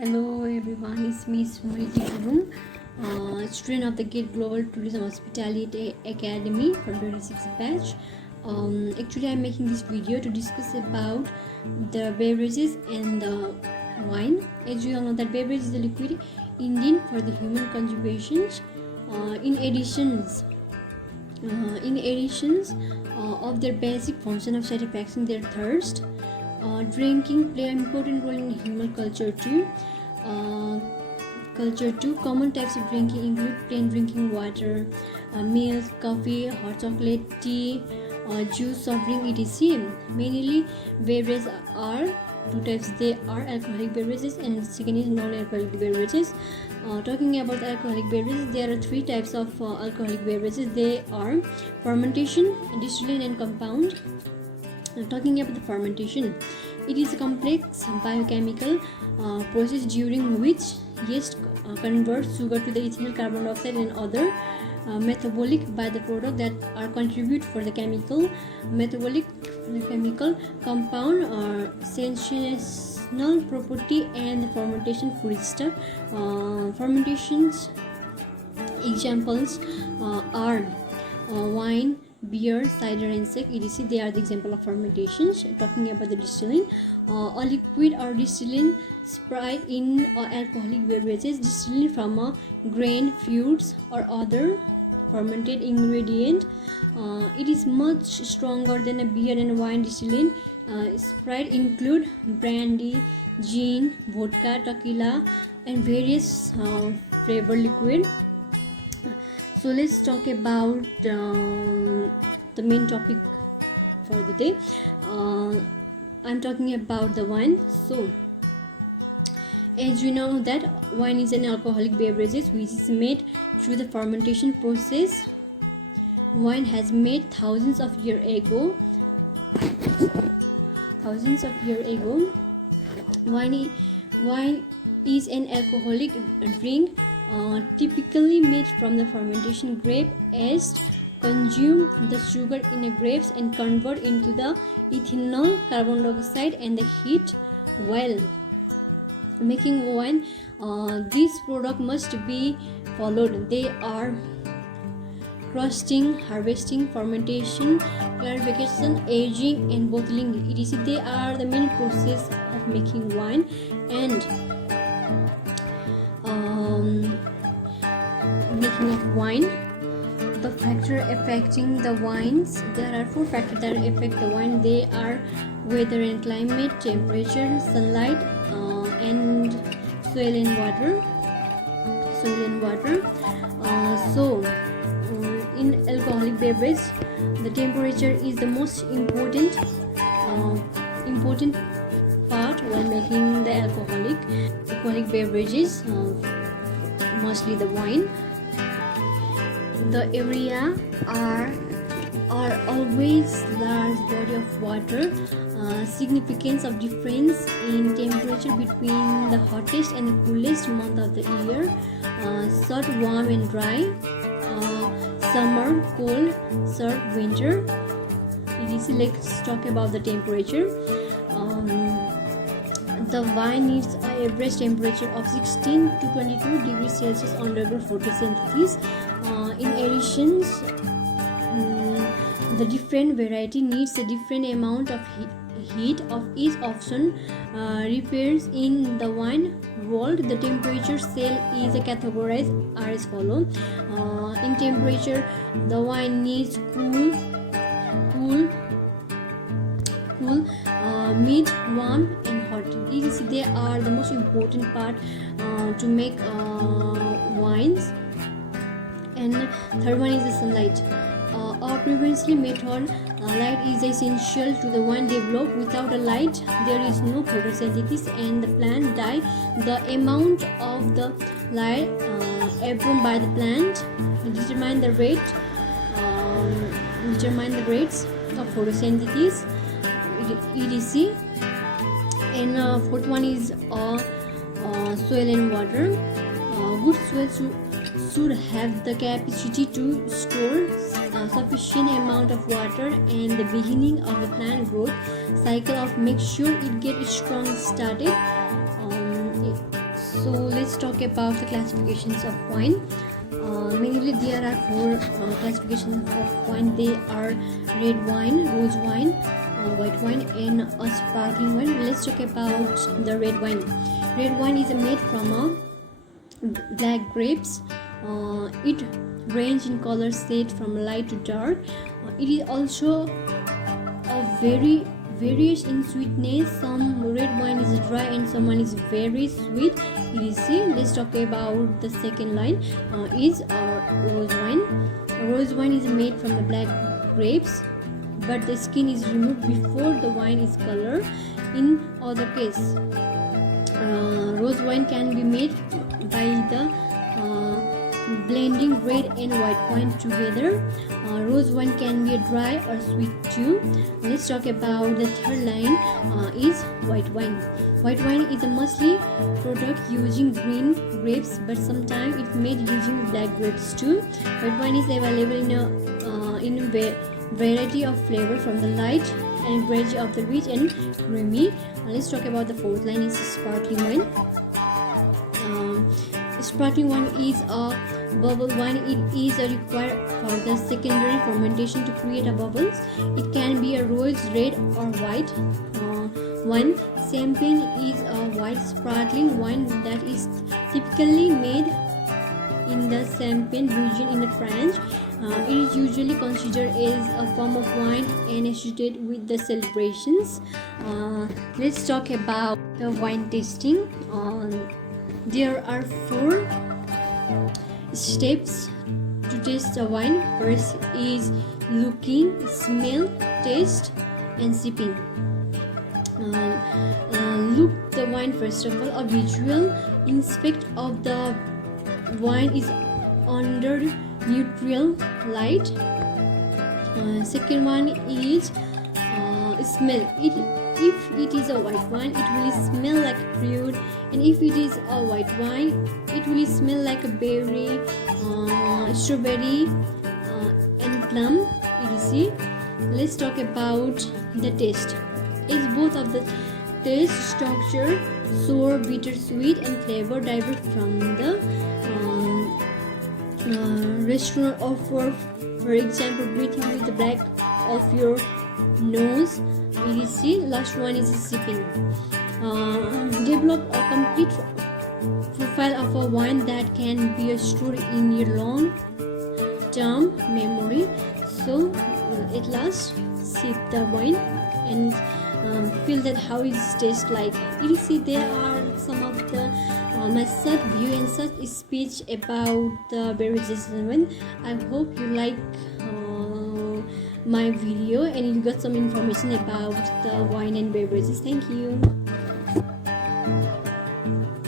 Hello everyone, it's me Smriti Gurung, student of the Gate Global Tourism Hospitality Academy from 26 batch. Actually, I'm making this video to discuss about the beverages and the wine. As you all know, that beverage is a liquid ingredient for the human consumptions. In additions of their basic function of satisfying their thirst, drinking play an important role in human culture too. Common types of drinking include plain drinking water, milk, coffee, hot chocolate, tea, juice, soft drink, etc. Mainly, beverages are two types. They are alcoholic beverages and second is non-alcoholic beverages. Talking about alcoholic beverages, there are three types of alcoholic beverages. They are fermentation, distillation, and compound. Talking about the fermentation, it is a complex biochemical process during which yeast converts sugar to the ethyl carbon dioxide and other metabolic byproducts that are contribute for the chemical compound sensational property and the fermentation foodstuff. Fermentations examples are wine, beer, cider, and sake, etc. They are the example of fermentations. Talking about the distilling, a liquid or distilling sprite in alcoholic beverages. Distilling from a grain, fruits, or other fermented ingredient. It is much stronger than a beer and wine distilling. Sprite include brandy, gin, vodka, tequila, and various flavor liquid. So let's talk about the main topic for the day. I'm talking about the wine. So as you know that wine is an alcoholic beverage which is made through the fermentation process. Wine has made thousands of years ago. Wine is an alcoholic drink typically made from the fermentation grape yeast. Consume the sugar in the grapes and convert into the ethanol, carbon dioxide, and the heat while making wine. This product must be followed. They are crusting, harvesting, fermentation, clarification, aging, and bottling, etc. They are the main process of making wine. And making of wine, the factor affecting the wines, there are four factors that affect the wine. They are weather and climate, temperature, sunlight, and soil and water. In alcoholic beverage, the temperature is the most important part while making the alcoholic beverages, mostly the wine. The area are always large body of water. Significance of difference in temperature between the hottest and the coolest month of the year. Short, warm, and dry. Summer, cold, short, winter. Let's talk about the temperature. The wine needs an average temperature of 16 to 22 degrees Celsius undergo photosynthesis. In addition, the different variety needs a different amount of heat of each option repairs in the wine world. The temperature scale is categorized as follows. In temperature, the wine needs cool, mid, warm, and hot. They are the most important part to make wines. And third one is the sunlight. Our previously method, light is essential to the wine develop. Without a light, there is no photosynthesis and the plant die. The amount of the light absorbed by the plant determine the rates of photosynthesis, etc. And fourth one is soil and water. Good soil should have the capacity to store sufficient amount of water and the beginning of the plant growth cycle of make sure it get strong started. let's talk about the classifications of wine. Mainly there are four classifications of wine. They are red wine, rose wine, white wine, and a sparkling wine. Let's talk about the red wine. Red wine is made from black grapes. It range in color shade from light to dark. It is also a very various in sweetness. Some red wine is dry and some one is very sweet. Let's talk about the second line. Is rose wine. Rose wine is made from the black grapes, but the skin is removed before the wine is colored. In other case, rose wine can be made by the blending red and white wine together. Rose wine can be dry or sweet too. Let's talk about the third line. Is white wine. White wine is a mostly product using green grapes, but sometimes it's made using black grapes too. White wine is available in a variety of flavor, from the light and gradually of the rich and creamy. Let's talk about the fourth line. Is sparkling wine. Sparkling wine is a bubble wine. It is required for the secondary fermentation to create a bubbles. It can be a rose, red or white wine. Champagne is a white sparkling wine that is typically made in the Champagne region in France. It is usually considered as a form of wine and associated with the celebrations. Let's talk about the wine tasting. There are four steps to taste a wine. First is looking, smell, taste, and sipping. Look the wine first of all. A visual inspect of the wine is under neutral light. Second one is smell. If it is a white wine, it will smell like fruit, and if it is a white wine, it will smell like a berry, strawberry, and plum, etc. Let's talk about the taste. Is both of the taste structure, sour, bitter, sweet, and flavor diverge from the restaurant offer. For example, breathing with the back of your nose, etc. Last one is sipping. Develop a complete profile of a wine that can be stored in your long-term memory. So at last, sip the wine and feel that how it tastes like. There are some of the my short view and short speech about the beverages. I hope you like my video and you got some information about the wine and beverages. Thank you.